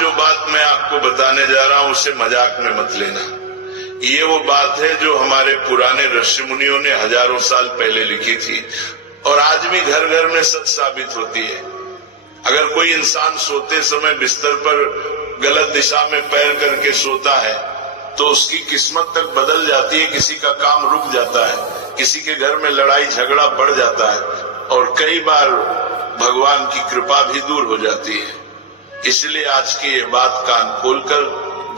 जो बात मैं आपको बताने जा रहा हूं उसे मजाक में मत लेना। ये वो बात है जो हमारे पुराने ऋषि मुनियों ने हजारों साल पहले लिखी थी और आज भी घर घर में सच साबित होती है। अगर कोई इंसान सोते समय बिस्तर पर गलत दिशा में पैर करके सोता है तो उसकी किस्मत तक बदल जाती है, किसी का काम रुक जाता है, किसी के घर में लड़ाई झगड़ा बढ़ जाता है और कई बार भगवान की कृपा भी दूर हो जाती है। इसलिए आज की ये बात कान खोलकर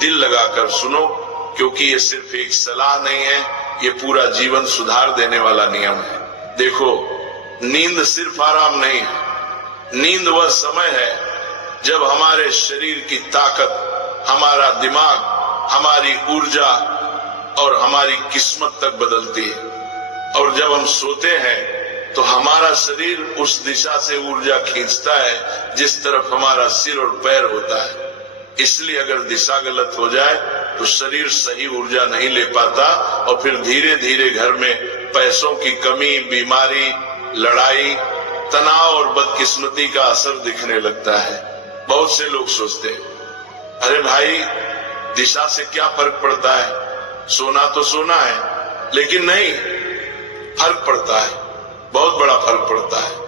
दिल लगाकर सुनो, क्योंकि ये सिर्फ एक सलाह नहीं है, ये पूरा जीवन सुधार देने वाला नियम है। देखो, नींद सिर्फ आराम नहीं है, नींद वह समय है जब हमारे शरीर की ताकत, हमारा दिमाग, हमारी ऊर्जा और हमारी किस्मत तक बदलती है। और जब हम सोते हैं तो हमारा शरीर उस दिशा से ऊर्जा खींचता है जिस तरफ हमारा सिर और पैर होता है। इसलिए अगर दिशा गलत हो जाए तो शरीर सही ऊर्जा नहीं ले पाता और फिर धीरे धीरे घर में पैसों की कमी, बीमारी, लड़ाई, तनाव और बदकिस्मती का असर दिखने लगता है। बहुत से लोग सोचते हैं, अरे भाई दिशा से क्या फर्क पड़ता है, सोना तो सोना है। लेकिन नहीं, फर्क पड़ता है, बहुत बड़ा फर्क पड़ता है।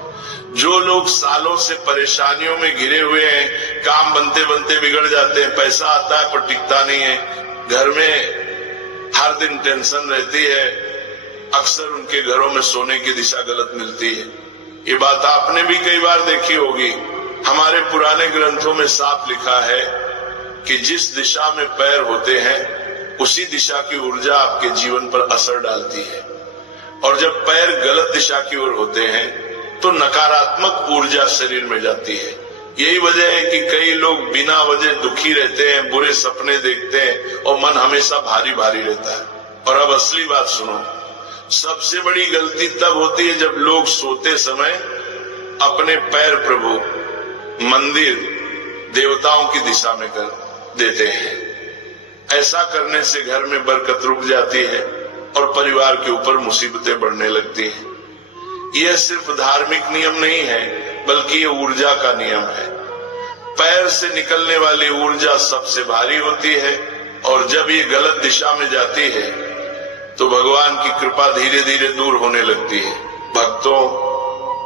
जो लोग सालों से परेशानियों में घिरे हुए हैं, काम बनते बनते बिगड़ जाते हैं, पैसा आता है पर टिकता नहीं है, घर में हर दिन टेंशन रहती है, अक्सर उनके घरों में सोने की दिशा गलत मिलती है। ये बात आपने भी कई बार देखी होगी। हमारे पुराने ग्रंथों में साफ लिखा है कि जिस दिशा में पैर होते हैं उसी दिशा की ऊर्जा आपके जीवन पर असर डालती है, और जब पैर गलत दिशा की ओर होते हैं तो नकारात्मक ऊर्जा शरीर में जाती है। यही वजह है कि कई लोग बिना वजह दुखी रहते हैं, बुरे सपने देखते हैं और मन हमेशा भारी भारी रहता है। और अब असली बात सुनो, सबसे बड़ी गलती तब होती है जब लोग सोते समय अपने पैर प्रभु, मंदिर, देवताओं की दिशा में कर देते हैं। ऐसा करने से घर में बरकत रुक जाती है और परिवार के ऊपर मुसीबतें बढ़ने लगती हैं। यह सिर्फ धार्मिक नियम नहीं है, बल्कि ये ऊर्जा का नियम है। पैर से निकलने वाली ऊर्जा सबसे भारी होती है और जब ये गलत दिशा में जाती है तो भगवान की कृपा धीरे धीरे दूर होने लगती है। भक्तों,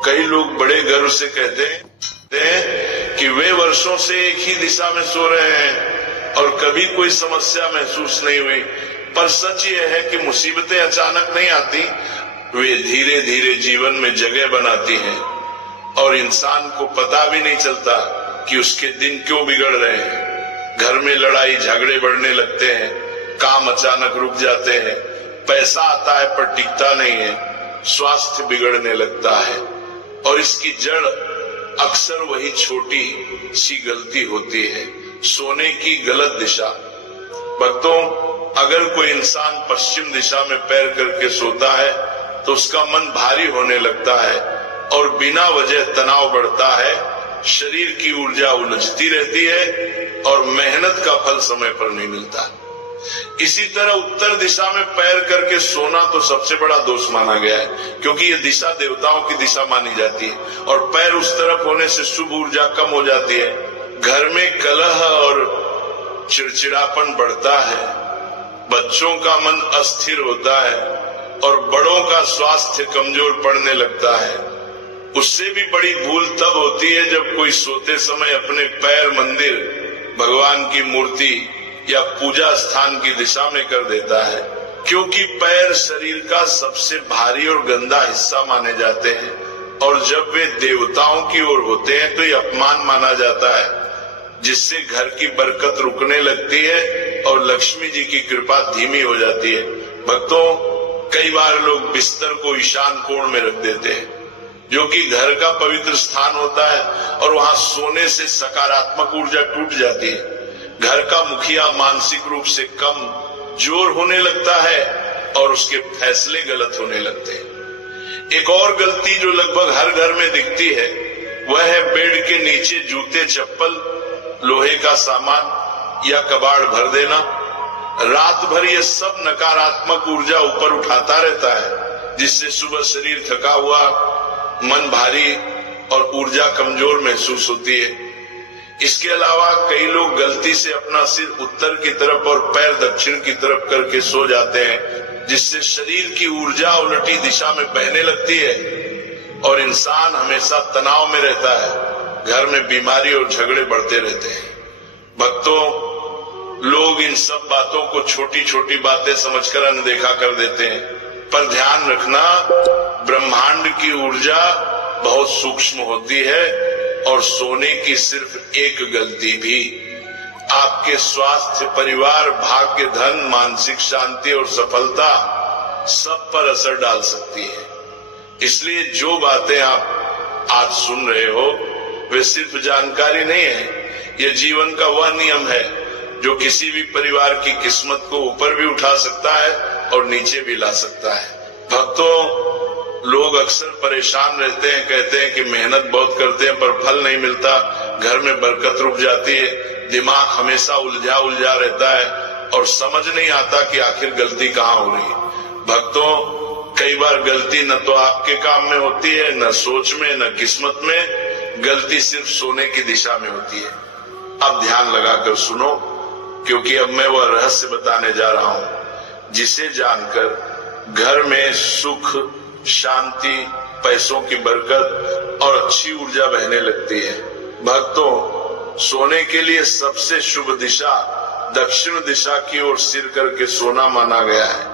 कई लोग बड़े गर्व से कहते हैं कि वे वर्षों से एक ही दिशा में सो रहे हैं और कभी कोई समस्या महसूस नहीं हुई। पर सच ये है कि मुसीबतें अचानक नहीं आती, वे धीरे धीरे जीवन में जगह बनाती हैं और इंसान को पता भी नहीं चलता कि उसके दिन क्यों बिगड़ रहे हैं। घर में लड़ाई झगड़े बढ़ने लगते हैं, काम अचानक रुक जाते हैं, पैसा आता है पर टिकता नहीं है, स्वास्थ्य बिगड़ने लगता है और इसकी जड़ अक्सर वही छोटी सी गलती होती है, सोने की गलत दिशा। भक्तों, अगर कोई इंसान पश्चिम दिशा में पैर करके सोता है तो उसका मन भारी होने लगता है और बिना वजह तनाव बढ़ता है, शरीर की ऊर्जा उलझती रहती है और मेहनत का फल समय पर नहीं मिलता। इसी तरह उत्तर दिशा में पैर करके सोना तो सबसे बड़ा दोष माना गया है, क्योंकि ये दिशा देवताओं की दिशा मानी जाती है और पैर उस तरफ होने से शुभ ऊर्जा कम हो जाती है। घर में कलह और चिड़चिड़ापन बढ़ता है, बच्चों का मन अस्थिर होता है और बड़ों का स्वास्थ्य कमजोर पड़ने लगता है। उससे भी बड़ी भूल तब होती है जब कोई सोते समय अपने पैर मंदिर, भगवान की मूर्ति या पूजा स्थान की दिशा में कर देता है, क्योंकि पैर शरीर का सबसे भारी और गंदा हिस्सा माने जाते हैं और जब वे देवताओं की ओर होते हैं तो ये अपमान माना जाता है, जिससे घर की बरकत रुकने लगती है और लक्ष्मी जी की कृपा धीमी हो जाती है। भक्तों, कई बार लोग बिस्तर को ईशान कोण में रख देते हैं, जो कि घर का पवित्र स्थान होता है, और वहां सोने से सकारात्मक ऊर्जा टूट जाती है। घर का मुखिया मानसिक रूप से कम जोर होने लगता है और उसके फैसले गलत होने लगते हैं। एक और गलती जो लगभग हर घर में दिखती है वह है बेड के नीचे जूते, चप्पल, लोहे का सामान या कबाड़ भर देना। रात भर ये सब नकारात्मक ऊर्जा ऊपर उठाता रहता है, जिससे सुबह शरीर थका हुआ, मन भारी और ऊर्जा कमजोर महसूस होती है। इसके अलावा कई लोग गलती से अपना सिर उत्तर की तरफ और पैर दक्षिण की तरफ करके सो जाते हैं, जिससे शरीर की ऊर्जा उल्टी दिशा में बहने लगती है और इंसान हमेशा तनाव में रहता है। घर में बीमारी और झगड़े बढ़ते रहते हैं। भक्तों, लोग इन सब बातों को छोटी छोटी बातें समझकर अनदेखा कर देते हैं, पर ध्यान रखना, ब्रह्मांड की ऊर्जा बहुत सूक्ष्म होती है और सोने की सिर्फ एक गलती भी आपके स्वास्थ्य, परिवार, भाग्य, धन, मानसिक शांति और सफलता सब पर असर डाल सकती है। इसलिए जो बातें आप आज सुन रहे हो वे सिर्फ जानकारी नहीं है, यह जीवन का वह नियम है जो किसी भी परिवार की किस्मत को ऊपर भी उठा सकता है और नीचे भी ला सकता है। भक्तों, लोग अक्सर परेशान रहते हैं, कहते हैं कि मेहनत बहुत करते हैं पर फल नहीं मिलता, घर में बरकत रुक जाती है, दिमाग हमेशा उलझा रहता है और समझ नहीं आता कि आखिर गलती कहाँ हो रही है। भक्तों, कई बार गलती न तो आपके काम में होती है, न सोच में, न किस्मत में, गलती सिर्फ सोने की दिशा में होती है। अब ध्यान लगाकर सुनो, क्योंकि अब मैं वह रहस्य बताने जा रहा हूँ जिसे जानकर घर में सुख, शांति, पैसों की बरकत और अच्छी ऊर्जा बहने लगती है। भक्तों, सोने के लिए सबसे शुभ दिशा दक्षिण दिशा की ओर सिर करके सोना माना गया है।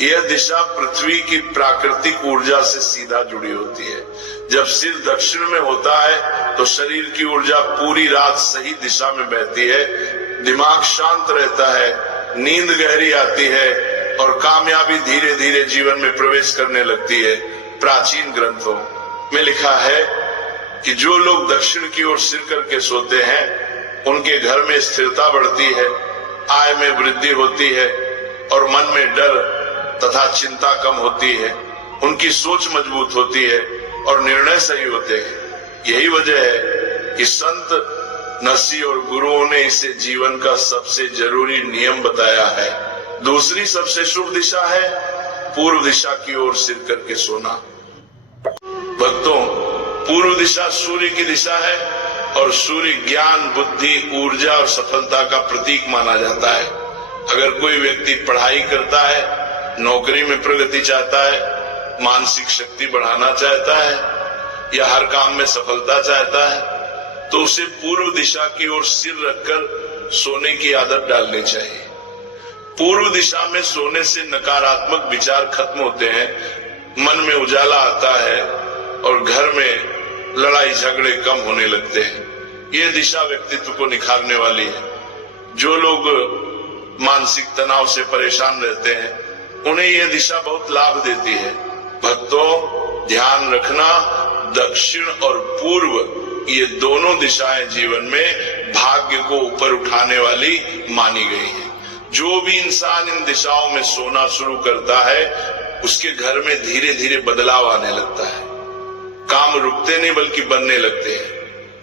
यह दिशा पृथ्वी की प्राकृतिक ऊर्जा से सीधा जुड़ी होती है। जब सिर दक्षिण में होता है तो शरीर की ऊर्जा पूरी रात सही दिशा में बहती है, दिमाग शांत रहता है, नींद गहरी आती है और कामयाबी धीरे धीरे जीवन में प्रवेश करने लगती है। प्राचीन ग्रंथों में लिखा है कि जो लोग दक्षिण की ओर सिर करके सोते हैं उनके घर में स्थिरता बढ़ती है, आय में वृद्धि होती है और मन में डर तथा चिंता कम होती है। उनकी सोच मजबूत होती है और निर्णय सही होते हैं। यही वजह है कि संत, नसी और गुरुओं ने इसे जीवन का सबसे जरूरी नियम बताया है। दूसरी सबसे शुभ दिशा है पूर्व दिशा की ओर सिर करके सोना। भक्तों, पूर्व दिशा सूर्य की दिशा है और सूर्य ज्ञान, बुद्धि, ऊर्जा और सफलता का प्रतीक माना जाता है। अगर कोई व्यक्ति पढ़ाई करता है, नौकरी में प्रगति चाहता है, मानसिक शक्ति बढ़ाना चाहता है या हर काम में सफलता चाहता है तो उसे पूर्व दिशा की ओर सिर रखकर सोने की आदत डालनी चाहिए। पूर्व दिशा में सोने से नकारात्मक विचार खत्म होते हैं, मन में उजाला आता है और घर में लड़ाई झगड़े कम होने लगते हैं। यह दिशा व्यक्तित्व को निखारने वाली है। जो लोग मानसिक तनाव से परेशान रहते हैं उन्हें यह दिशा बहुत लाभ देती है। भक्तों, ध्यान रखना, दक्षिण और पूर्व ये दोनों दिशाएं जीवन में भाग्य को ऊपर उठाने वाली मानी गई है। जो भी इंसान इन दिशाओं में सोना शुरू करता है उसके घर में धीरे धीरे बदलाव आने लगता है। काम रुकते नहीं बल्कि बनने लगते हैं,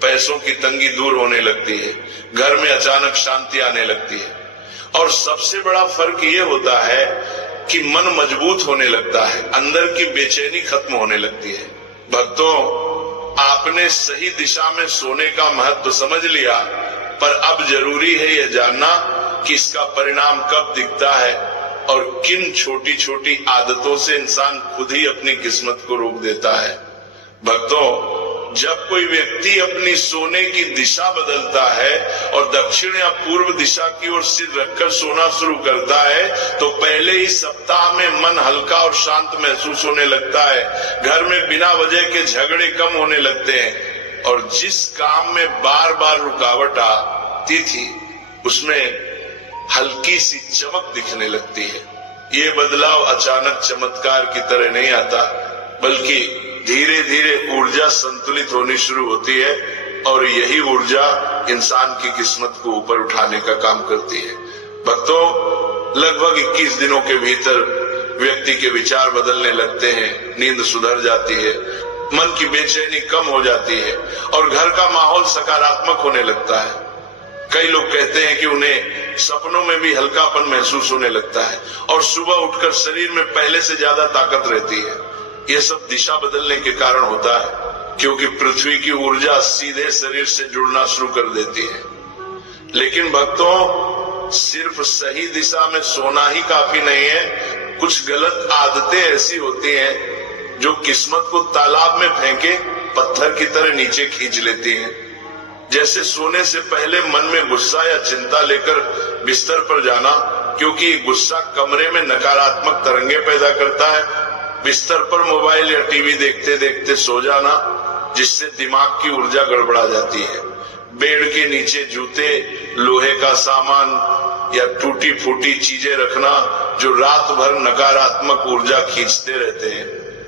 पैसों की तंगी दूर होने लगती है, घर में अचानक शांति आने लगती है और सबसे बड़ा फर्क ये होता है कि मन मजबूत होने लगता है, अंदर की बेचैनी खत्म होने लगती है। भक्तों, आपने सही दिशा में सोने का महत्व समझ लिया, पर अब जरूरी है यह जानना कि इसका परिणाम कब दिखता है और किन छोटी छोटी आदतों से इंसान खुद ही अपनी किस्मत को रोक देता है। भक्तों, जब कोई व्यक्ति अपनी सोने की दिशा बदलता है और दक्षिण या पूर्व दिशा की ओर सिर रखकर सोना शुरू करता है तो पहले ही सप्ताह में मन हल्का और शांत महसूस होने लगता है। घर में बिना वजह के झगड़े कम होने लगते हैं और जिस काम में बार बार रुकावट आती थी उसमें हल्की सी चमक दिखने लगती है। ये बदलाव अचानक चमत्कार की तरह नहीं आता, बल्कि धीरे धीरे ऊर्जा संतुलित होनी शुरू होती है और यही ऊर्जा इंसान की किस्मत को ऊपर उठाने का काम करती है। भक्तों, लगभग 21 दिनों के भीतर व्यक्ति के विचार बदलने लगते हैं, नींद सुधर जाती है, मन की बेचैनी कम हो जाती है और घर का माहौल सकारात्मक होने लगता है। कई लोग कहते हैं कि उन्हें सपनों में भी हल्कापन महसूस होने लगता है और सुबह उठकर शरीर में पहले से ज्यादा ताकत रहती है। यह सब दिशा बदलने के कारण होता है। क्योंकि पृथ्वी की ऊर्जा सीधे शरीर से जुड़ना शुरू कर देती है। लेकिन भक्तों, सिर्फ सही दिशा में सोना ही काफी नहीं है। कुछ गलत आदतें ऐसी होती हैं जो किस्मत को तालाब में फेंके पत्थर की तरह नीचे खींच लेती हैं। जैसे सोने से पहले मन में गुस्सा या चिंता लेकर बिस्तर पर जाना, क्योंकि गुस्सा कमरे में नकारात्मक तरंगे पैदा करता है। बिस्तर पर मोबाइल या टीवी देखते देखते सो जाना, जिससे दिमाग की ऊर्जा गड़बड़ा जाती है। बेड के नीचे जूते, लोहे का सामान या टूटी फूटी चीजें रखना जो रात भर नकारात्मक ऊर्जा खींचते रहते हैं।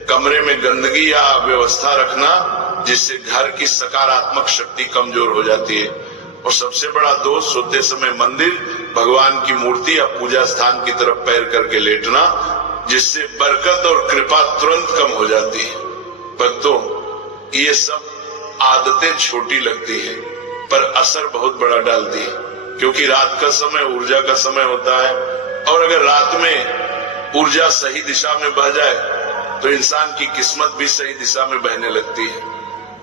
कमरे में गंदगी या अव्यवस्था रखना, जिससे घर की सकारात्मक शक्ति कमजोर हो जाती है। और सबसे बड़ा दोष, सोते समय मंदिर, भगवान की मूर्ति या पूजा स्थान की तरफ पैर करके लेटना, जिससे बरकत और कृपा तुरंत कम हो जाती है। भक्तों, ये सब आदतें छोटी लगती है पर असर बहुत बड़ा डालती है, क्योंकि रात का समय ऊर्जा का समय होता है। और अगर रात में ऊर्जा सही दिशा में बह जाए तो इंसान की किस्मत भी सही दिशा में बहने लगती है।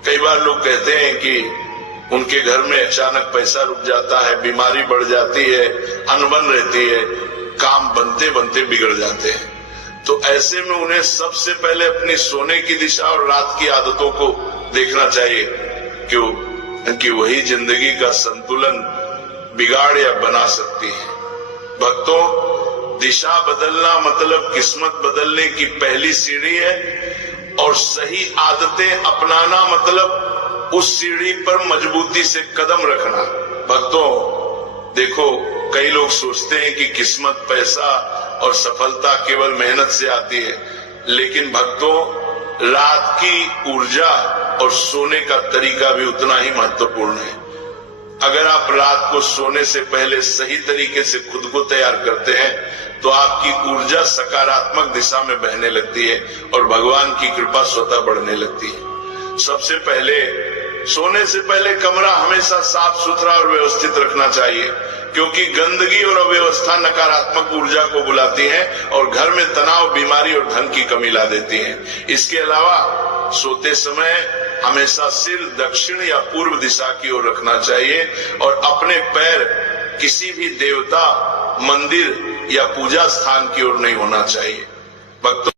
कई बार लोग कहते हैं कि उनके घर में अचानक पैसा रुक जाता है, बीमारी बढ़ जाती है, अनबन रहती है, काम बनते बनते बिगड़ जाते हैं। तो ऐसे में उन्हें सबसे पहले अपनी सोने की दिशा और रात की आदतों को देखना चाहिए, क्योंकि वही जिंदगी का संतुलन बिगाड़ या बना सकती है। भक्तों, दिशा बदलना मतलब किस्मत बदलने की पहली सीढ़ी है, और सही आदतें अपनाना मतलब उस सीढ़ी पर मजबूती से कदम रखना। भक्तों देखो, कई लोग सोचते हैं कि किस्मत, पैसा और सफलता केवल मेहनत से आती है, लेकिन भक्तों, रात की ऊर्जा और सोने का तरीका भी उतना ही महत्वपूर्ण है। अगर आप रात को सोने से पहले सही तरीके से खुद को तैयार करते हैं तो आपकी ऊर्जा सकारात्मक दिशा में बहने लगती है और भगवान की कृपा स्वतः बढ़ने लगती है। सबसे पहले, सोने से पहले कमरा हमेशा साफ सुथरा और व्यवस्थित रखना चाहिए, क्योंकि गंदगी और अव्यवस्था नकारात्मक ऊर्जा को बुलाती है और घर में तनाव, बीमारी और धन की कमी ला देती है। इसके अलावा सोते समय हमेशा सिर दक्षिण या पूर्व दिशा की ओर रखना चाहिए और अपने पैर किसी भी देवता, मंदिर या पूजा स्थान की ओर नहीं होना चाहिए। भक्तों